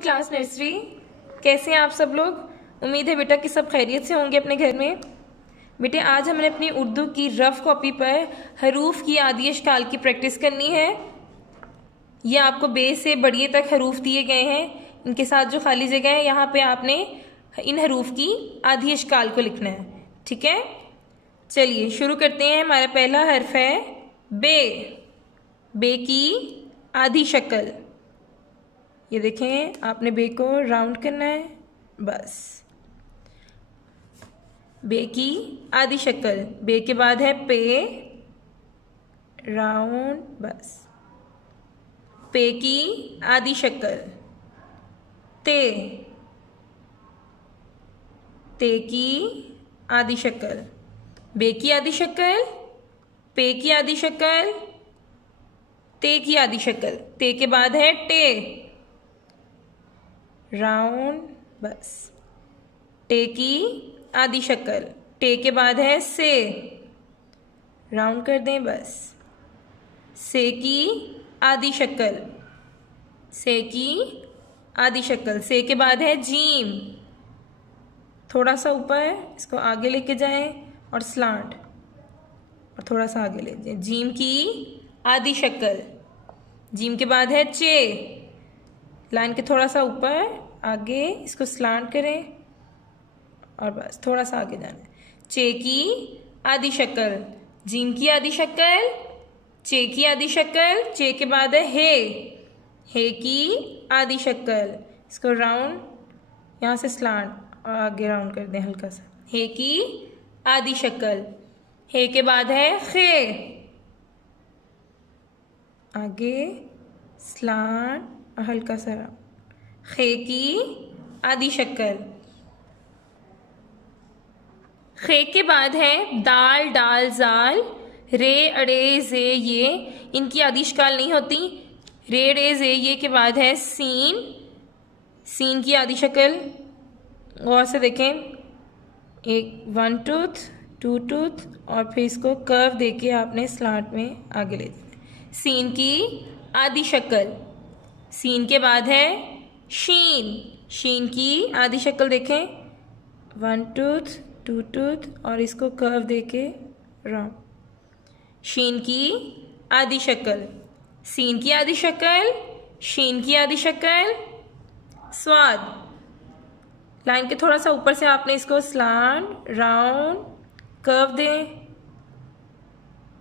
Class nursery. कैसे हैं आप सब लोग। उम्मीद है बेटा कि सब खैरियत से होंगे अपने घर में। बेटे आज हमने अपनी उर्दू की रफ कॉपी पर हरूफ की आदि अशकाल की प्रैक्टिस करनी है। ये आपको बे से बड़िए तक हरूफ दिए गए हैं। इनके साथ जो खाली जगह है यहाँ पे आपने इन हरूफ की आदि अशकाल को लिखना है। ठीक है, चलिए शुरू करते हैं। हमारा पहला हर्फ है बे। बे की आधी शक्ल, ये देखें आपने बे को राउंड करना है बस। बे की आधी शक्ल, बे के बाद है पे, राउंड बस। पे की आधी शक्ल ते, ते की आधी शक्ल, बे की आधी शक्ल, पे की आधी शक्ल, ते की आधी शक्ल। ते के बाद है टे, राउंड बस। टे की आधी शक्ल, टे के बाद है से, राउंड कर दें बस। से की आधी शक्ल, से की आधी शक्ल। से के बाद है जीम, थोड़ा सा ऊपर इसको आगे लेके जाएं और स्लांट, और थोड़ा सा आगे ले जाएं। जीम की आधी शक्ल। जीम के बाद है चे, लाइन के थोड़ा सा ऊपर आगे इसको स्लांट करें और बस थोड़ा सा आगे जाना है। चे की आधी शक्ल, जीम की आधी शक्ल, चे की आधी शक्ल। चे के बाद है हे की आधी शक्ल, इसको राउंड यहाँ से स्लांट और आगे राउंड कर दें हल्का सा। हे की आधी शक्ल। हे के बाद है खे, आगे स्लांट और हल्का सा राउंड। खे की आधी शक्ल। खे के बाद है दाल, डाल, जाल, रे, अड़े, जे, ये। इनकी आदि शक्ल नहीं होती। रे, अड़े, जे, ये के बाद है सीन, सीन की आदि शक्ल। गौर से देखें, एक 1 टूथ 2 टूथ और फिर इसको कर्व देके आपने स्लांट में आगे ले देना। सीन की आदि शक्ल। सीन के बाद है शीन, शीन की आधी शक्ल देखें, 1 टूथ 2 टूथ और इसको कर्व देके राउंड। शीन की आधी शक्ल, सीन की आधी शक्ल, शीन की आधी शक्ल। स्वाद, लाइन के थोड़ा सा ऊपर से आपने इसको स्लांट, राउंड, कर्व दें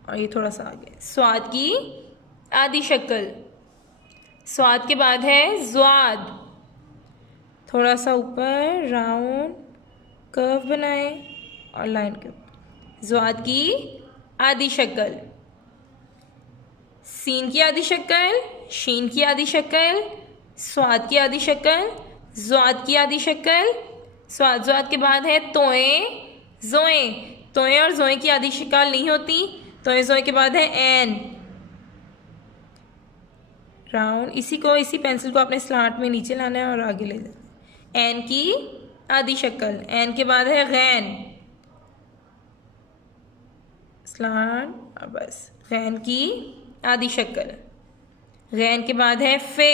और ये थोड़ा सा आगे। स्वाद की आधी शक्ल। स्वाद के बाद है ज़्वाद, थोड़ा सा ऊपर राउंड कर्व बनाएं और लाइन के ऊपर। ज़्वाद की आधी शक्ल। सीन की आधी शक्ल, शीन की आधी शक्ल, स्वाद की आधी शक्ल, ज़्वाद की आधी शक्ल। स्वाद, ज़्वाद के बाद है तोए, जोए। तोए और जोए की आधी शक्ल नहीं होती। तोए जोए के बाद है एन, राउंड। इसी पेंसिल को अपने स्लांट में नीचे लाना है और आगे ले जाना है। एन की आधी शक्ल। एन के बाद है गैन, स्लांट और बस। गैन की आधी शक्ल। गैन के बाद है फे,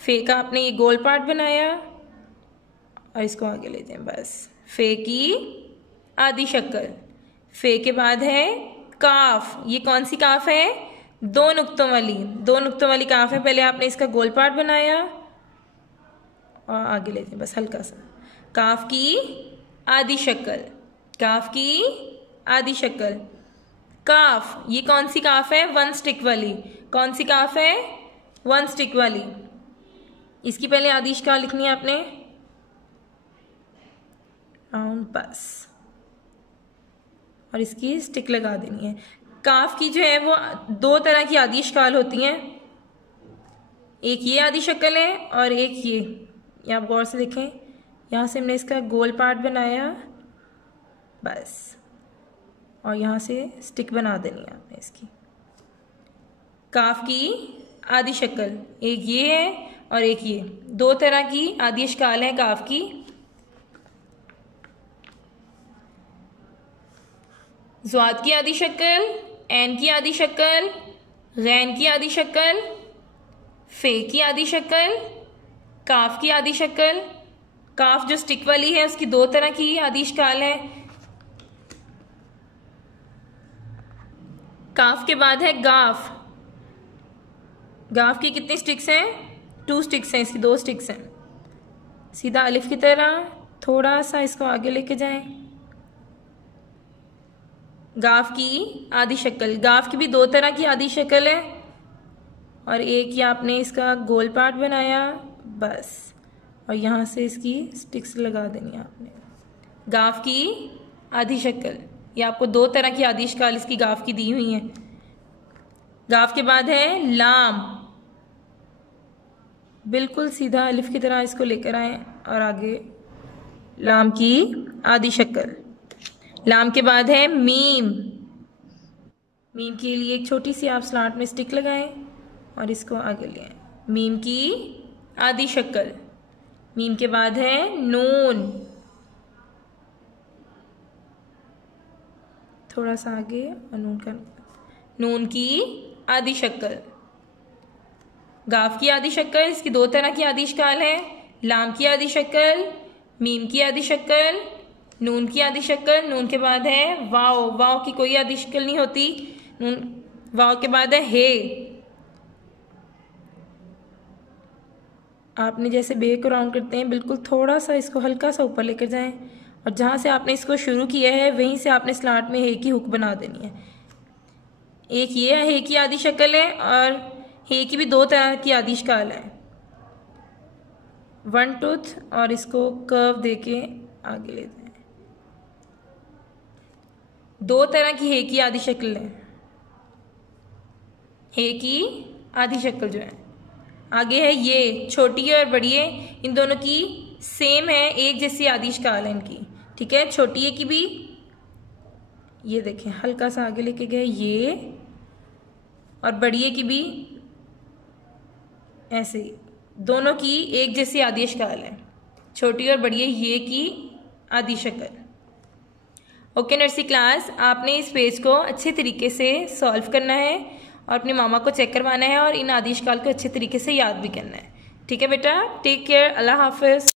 फे का आपने ये गोल पार्ट बनाया और इसको आगे ले जाएं बस। फे की आधी शक्ल। फे के बाद है काफ, ये कौन सी काफ है, 2 नुक्तों वाली, 2 नुक्तों वाली काफ है। पहले आपने इसका गोल पार्ट बनाया और आगे ले जाए बस हल्का सा। काफ की आधी शक्ल, काफ की आधी शक्ल। काफ, ये कौन सी काफ है, 1 स्टिक वाली। कौन सी काफ है, 1 स्टिक वाली। इसकी पहले आधी शक्ल लिखनी है आपने, राउंड बस, और इसकी स्टिक लगा देनी है। काफ की जो है वो 2 तरह की आदि शक्ल होती हैं, एक ये आदि शक्ल है और एक ये आप गौर से देखें। यहाँ से हमने इसका गोल पार्ट बनाया बस, और यहाँ से स्टिक बना देनी है आपने इसकी। काफ की आदि शक्ल एक ये है और एक ये, 2 तरह की आदि शक्ल है काफ की। ज़्वाद की आधी शक्ल, एन की आधी शक्ल, गैन की आधी शक्ल, फे की आधी शक्ल, काफ की आधी शक्ल, काफ जो स्टिक वाली है उसकी दो तरह की आधी शक्ल है। काफ के बाद है गाफ। गाफ की कितनी स्टिक्स हैं? 2 स्टिक्स हैं, इसकी 2 स्टिक्स हैं। सीधा अलिफ की तरह थोड़ा सा इसको आगे लेके जाएं। गाफ की आधी शक्ल, गाफ की भी 2 तरह की आधी शक्ल है, और एक ये आपने इसका गोल पार्ट बनाया बस, और यहाँ से इसकी स्टिक्स लगा देनी आपने। गाफ की आधी शक्ल, ये आपको 2 तरह की आधी शक्ल इसकी गाफ की दी हुई है। गाफ के बाद है लाम। बिल्कुल सीधा अलिफ की तरह इसको लेकर आए और आगे लाम की आधी शक्ल। लाम के बाद है मीम। मीम के लिए एक छोटी सी आप स्लाट में स्टिक लगाएं और इसको आगे ले आए। मीम की आधी शक्ल। मीम के बाद है नून। थोड़ा सा आगे और नून की आधी शक्ल। गाफ की आधी शक्ल, इसकी 2 तरह की आधी शक्ल है। लाम की आधी शक्ल, मीम की आधी शक्ल, नून की आधी शक्ल। नून के बाद है वाव। वाव की कोई आधी शक्ल नहीं होती। नून, वाव के बाद है हे। आपने जैसे बे को राउंड करते हैं, बिल्कुल थोड़ा सा इसको हल्का सा ऊपर लेकर जाएं, और जहाँ से आपने इसको शुरू किया है वहीं से आपने स्लाट में हे की हुक बना देनी है। एक ये हे की आधी शक्ल है, और हे की भी 2 तरह की आधी शक्ल है। 1 टूथ, और इसको कर्व देके आगे ले जाएं। 2 तरह की हे की आधी शक्ल है। हे की आधी शक्ल जो है, आगे है ये छोटी है और बड़ी है, इन दोनों की सेम है, एक जैसी आधी शक्ल है इनकी। ठीक है, छोटी है की भी ये देखें हल्का सा आगे लेके गए ये, और बड़ी है की भी ऐसे, दोनों की एक जैसी आधी शक्ल है। छोटी और बड़ी है ये की आधी शक्ल। ओके नर्सरी क्लास, आपने इस पेज को अच्छे तरीके से सॉल्व करना है और अपनी मामा को चेक करवाना है, और इन आधी शक्ल को अच्छे तरीके से याद भी करना है। ठीक है बेटा, टेक केयर, अल्लाह हाफिज।